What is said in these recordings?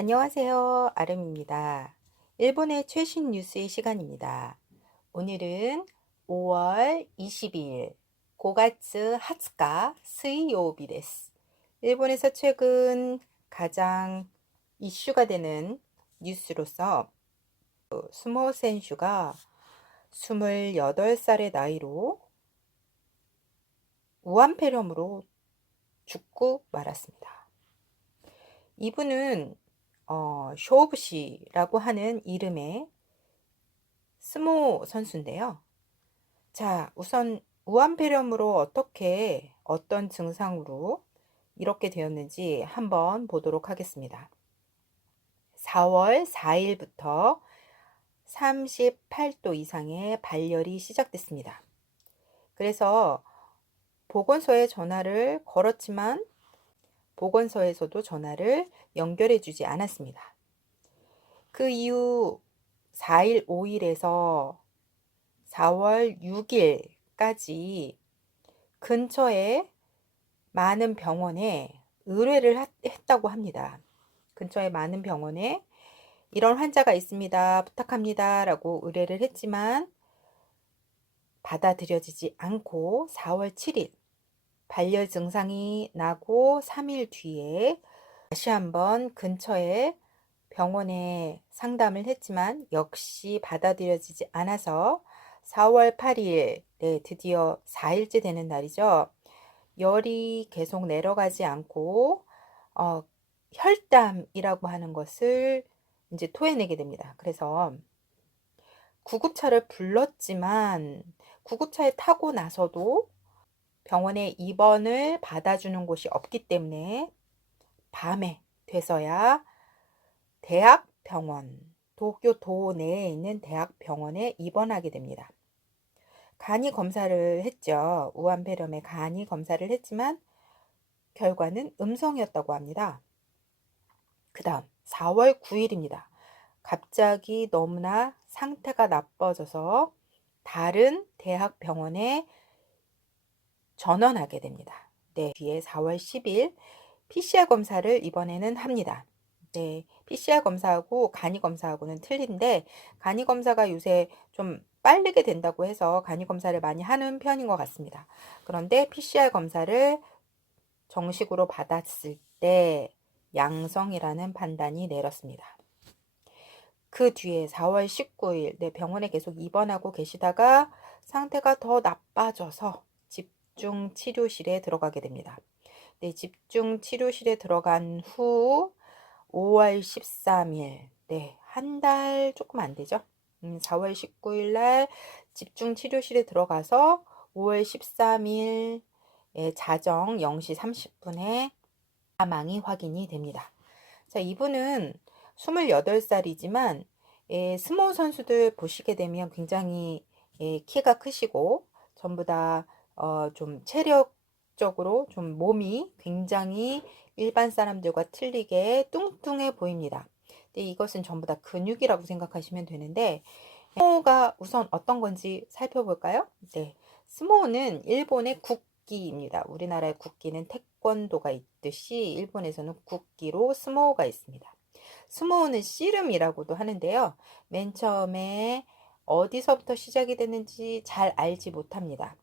안녕하세요. 아름입니다. 일본의 최신 뉴스의 시간입니다. 오늘은 5월 22일 고가츠 하츠카 스이요비 데스. 일본에서 최근 가장 이슈가 되는 뉴스로서 스모 선수가 28살의 나이로 우한폐렴으로 죽고 말았습니다. 이분은 쇼부시라고 하는 이름의 스모 선수인데요. 자, 우선 우한폐렴으로 어떻게 어떤 증상으로 이렇게 되었는지 한번 보도록 하겠습니다. 4월 4일부터 38도 이상의 발열이 시작됐습니다. 그래서 보건소에 전화를 걸었지만 보건소에서도 전화를 연결해 주지 않았습니다. 그 이후 4일, 5일에서 4월 6일까지 근처에 많은 병원에 의뢰를 했다고 합니다. 근처에 많은 병원에 이런 환자가 있습니다. 부탁합니다. 라고 의뢰를 했지만 받아들여지지 않고 4월 7일 발열 증상이 나고 3일 뒤에 다시 한번 근처에 병원에 상담을 했지만 역시 받아들여지지 않아서 4월 8일, 네, 드디어 4일째 되는 날이죠. 열이 계속 내려가지 않고 어, 혈담이라고 하는 것을 이제 토해내게 됩니다. 그래서 구급차를 불렀지만 구급차에 타고 나서도 병원에 입원을 받아주는 곳이 없기 때문에 밤에 돼서야 대학병원, 도쿄 도 내에 있는 대학병원에 입원하게 됩니다. 간이 검사를 했죠. 우한폐렴의 간이 검사를 했지만 결과는 음성이었다고 합니다. 그 다음 4월 9일입니다. 갑자기 너무나 상태가 나빠져서 다른 대학병원에 전원하게 됩니다. 네, 뒤에 4월 10일 PCR 검사를 이번에는 합니다. 네, PCR 검사하고 간이 검사하고는 틀린데 간이 검사가 요새 좀 빠르게 된다고 해서 간이 검사를 많이 하는 편인 것 같습니다. 그런데 PCR 검사를 정식으로 받았을 때 양성이라는 판단이 내렸습니다. 그 뒤에 4월 19일 네, 병원에 계속 입원하고 계시다가 상태가 더 나빠져서 집중 치료실에 들어가게 됩니다. 네, 집중 치료실에 들어간 후 5월 13일, 네, 한 달 조금 안 되죠. 4월 19일 날 집중 치료실에 들어가서 5월 13일 자정 0시 30분에 사망이 확인이 됩니다. 자, 이분은 28살이지만 스모 선수들 보시게 되면 굉장히 키가 크시고 전부 다 좀 체력적으로 좀 몸이 굉장히 일반 사람들과 틀리게 뚱뚱해 보입니다. 근데 이것은 전부 다 근육이라고 생각하시면 되는데 스모가 우선 어떤 건지 살펴볼까요? 네, 스모는 일본의 국기입니다. 우리나라의 국기는 태권도가 있듯이 일본에서는 국기로 스모가 있습니다. 스모는 씨름이라고도 하는데요. 맨 처음에 어디서부터 시작이 됐는지 잘 알지 못합니다.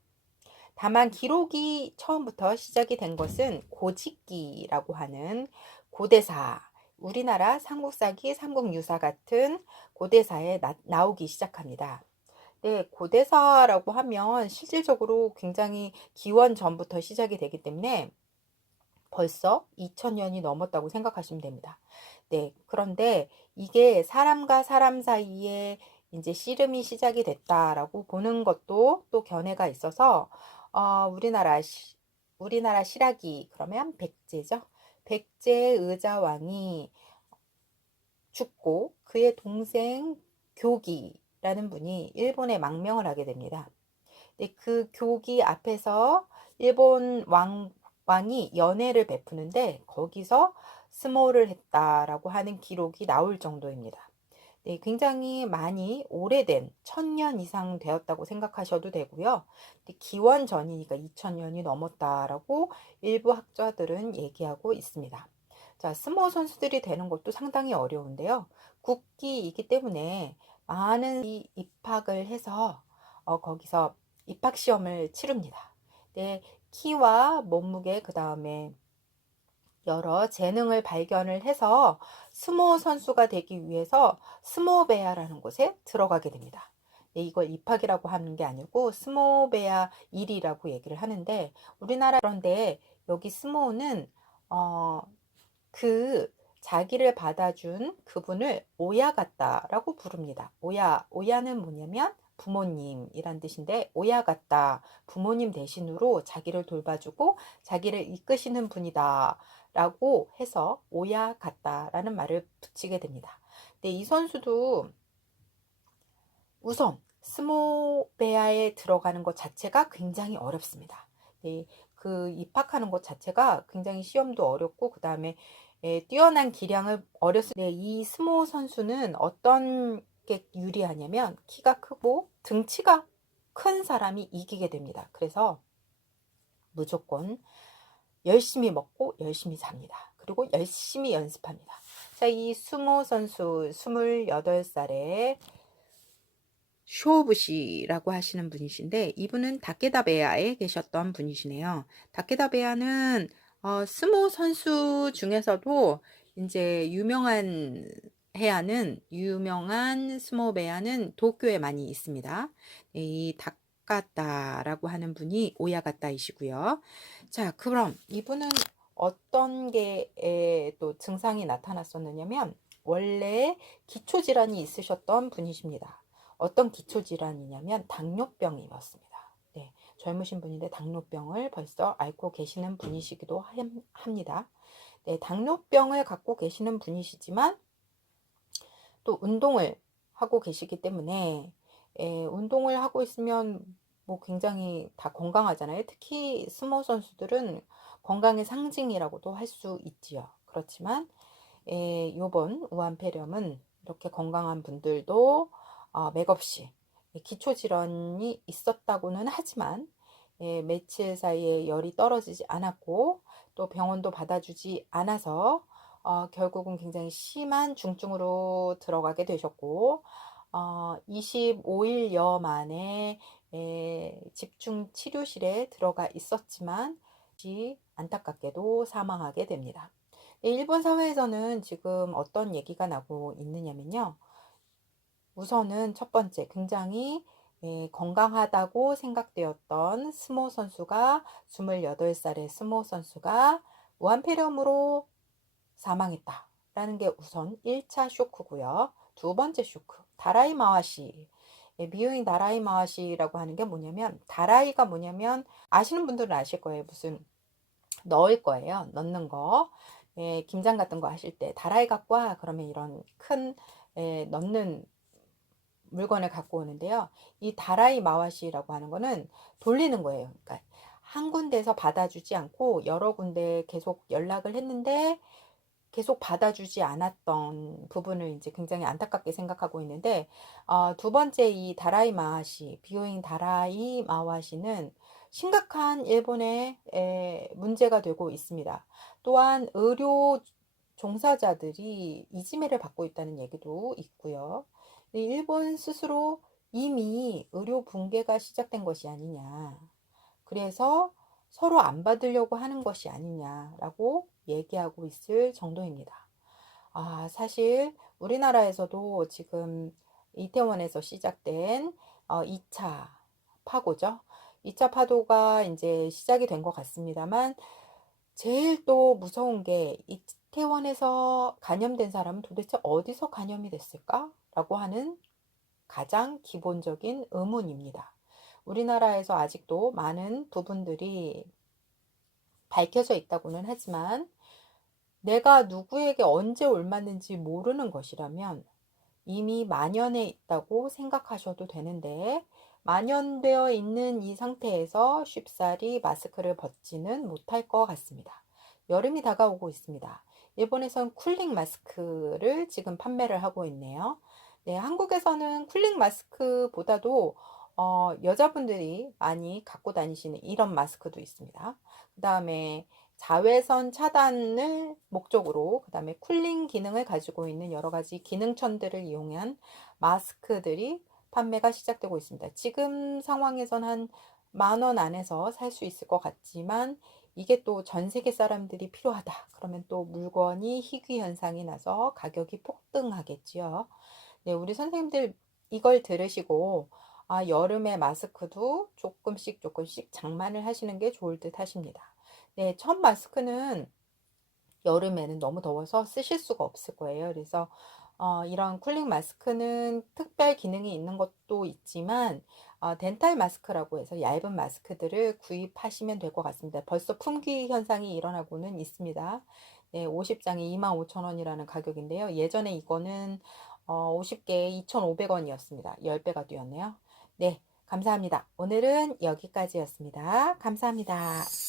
다만 기록이 처음부터 시작이 된 것은 고직기라고 하는 고대사, 우리나라 삼국사기, 삼국유사 같은 고대사에 나오기 시작합니다. 네, 고대사라고 하면 실질적으로 굉장히 기원 전부터 시작이 되기 때문에 벌써 2000년이 넘었다고 생각하시면 됩니다. 네, 그런데 이게 사람과 사람 사이에 이제 씨름이 시작이 됐다라고 보는 것도 또 견해가 있어서 우리나라 실학이 그러면 백제죠. 백제의 의자왕이 죽고 그의 동생 교기라는 분이 일본에 망명을 하게 됩니다. 네, 그 교기 앞에서 일본 왕이 연회를 베푸는데 거기서 스모를 했다라고 하는 기록이 나올 정도입니다. 네, 굉장히 많이 오래된 1000년 이상 되었다고 생각하셔도 되고요. 기원 전이니까 2000년이 넘었다라고 일부 학자들은 얘기하고 있습니다. 자, 스모 선수들이 되는 것도 상당히 어려운데요. 국기이기 때문에 많은 입학을 해서 거기서 입학 시험을 치릅니다. 네, 키와 몸무게, 그 다음에 여러 재능을 발견을 해서 스모 선수가 되기 위해서 스모베아라는 곳에 들어가게 됩니다. 네, 이걸 입학이라고 하는 게 아니고 스모베아 1이라고 얘기를 하는데, 우리나라 그런데 여기 스모는 그 자기를 받아준 그분을 오야 같다라고 부릅니다. 오야는 뭐냐면 부모님이란 뜻인데, 오야 같다, 부모님 대신으로 자기를 돌봐주고 자기를 이끄시는 분이다 라고 해서 오야 같다라는 말을 붙이게 됩니다. 근데 이 선수도 우선 스모베아에 들어가는 것 자체가 굉장히 어렵습니다. 네, 그 입학하는 것 자체가 굉장히 시험도 어렵고, 그 다음에 뛰어난 기량을 어렸을 때 이 스모 선수는 어떤 게 유리하냐면 키가 크고 등치가 큰 사람이 이기게 됩니다. 그래서 무조건 열심히 먹고 열심히 잡니다. 그리고 열심히 연습합니다. 자, 이 스모 선수 28살에 쇼부시라고 하시는 분이신데, 이분은 다케다베아에 계셨던 분이시네요. 다케다베아는 스모 선수 중에서도 이제 유명한 스모베아는 도쿄에 많이 있습니다. 이 다카타라고 하는 분이 오야가타이시고요. 자, 그럼 이분은 어떤 게 또 증상이 나타났었느냐면, 원래 기초질환이 있으셨던 분이십니다. 어떤 기초질환이냐면 당뇨병이었습니다. 네, 젊으신 분인데 당뇨병을 벌써 앓고 계시는 분이시기도 합니다. 네, 당뇨병을 갖고 계시는 분이시지만 또 운동을 하고 계시기 때문에, 운동을 하고 있으면 뭐 굉장히 다 건강하잖아요. 특히 스모 선수들은 건강의 상징이라고도 할 수 있지요. 그렇지만 요번 우한폐렴은 이렇게 건강한 분들도 맥없이 기초질환이 있었다고는 하지만 며칠 사이에 열이 떨어지지 않았고 또 병원도 받아주지 않아서 결국은 굉장히 심한 중증으로 들어가게 되셨고, 25일여 만에 집중 치료실에 들어가 있었지만 안타깝게도 사망하게 됩니다. 일본 사회에서는 지금 어떤 얘기가 나고 있느냐면요. 우선은 첫 번째, 굉장히 건강하다고 생각되었던 스모 선수가, 28살의 스모 선수가 무한폐렴으로 사망했다라는 게 우선 1차 쇼크고요. 두 번째 쇼크, 다라이 마와시. 미우잉 다라이 마와시라고 하는 게 뭐냐면, 다라이가 뭐냐면 아시는 분들은 아실 거예요. 무슨 넣을 거예요. 넣는 거. 김장 같은 거 하실 때 다라이 갖고 와, 그러면 이런 큰 넣는 물건을 갖고 오는데요. 이 다라이 마와시라고 하는 거는 돌리는 거예요. 그러니까 한 군데에서 받아주지 않고 여러 군데 계속 연락을 했는데 계속 받아주지 않았던 부분을 이제 굉장히 안타깝게 생각하고 있는데, 두 번째 이 다라이 마와시, 비오잉 다라이 마와시는 심각한 일본의 문제가 되고 있습니다. 또한 의료 종사자들이 이지매를 받고 있다는 얘기도 있고요. 일본 스스로 이미 의료 붕괴가 시작된 것이 아니냐. 그래서 서로 안 받으려고 하는 것이 아니냐라고 얘기하고 있을 정도입니다. 사실 우리나라에서도 지금 이태원에서 시작된 2차 파고죠. 2차 파도가 이제 시작이 된 것 같습니다만, 제일 또 무서운 게 이태원에서 감염된 사람은 도대체 어디서 감염이 됐을까? 라고 하는 가장 기본적인 의문입니다. 우리나라에서 아직도 많은 부분들이 밝혀져 있다고는 하지만, 내가 누구에게 언제 옮았는지 모르는 것이라면 이미 만연해 있다고 생각하셔도 되는데, 만연되어 있는 이 상태에서 쉽사리 마스크를 벗지는 못할 것 같습니다. 여름이 다가오고 있습니다. 일본에선 쿨링 마스크를 지금 판매를 하고 있네요. 네, 한국에서는 쿨링 마스크보다도 여자분들이 많이 갖고 다니시는 이런 마스크도 있습니다. 그 다음에 자외선 차단을 목적으로, 그다음에 쿨링 기능을 가지고 있는 여러 가지 기능천들을 이용한 마스크들이 판매가 시작되고 있습니다. 지금 상황에선 한 10,000원 안에서 살 수 있을 것 같지만, 이게 또 전 세계 사람들이 필요하다 그러면 또 물건이 희귀 현상이 나서 가격이 폭등하겠지요. 네, 우리 선생님들 이걸 들으시고 여름에 마스크도 조금씩 조금씩 장만을 하시는 게 좋을 듯 하십니다. 네, 첫 마스크는 여름에는 너무 더워서 쓰실 수가 없을 거예요. 그래서 이런 쿨링 마스크는 특별 기능이 있는 것도 있지만, 덴탈 마스크라고 해서 얇은 마스크들을 구입하시면 될 것 같습니다. 벌써 품귀 현상이 일어나고는 있습니다. 네, 50장에 25,000원이라는 가격인데요. 예전에 이거는 50개에 2,500원이었습니다. 10배가 뛰었네요. 네, 감사합니다. 오늘은 여기까지였습니다. 감사합니다.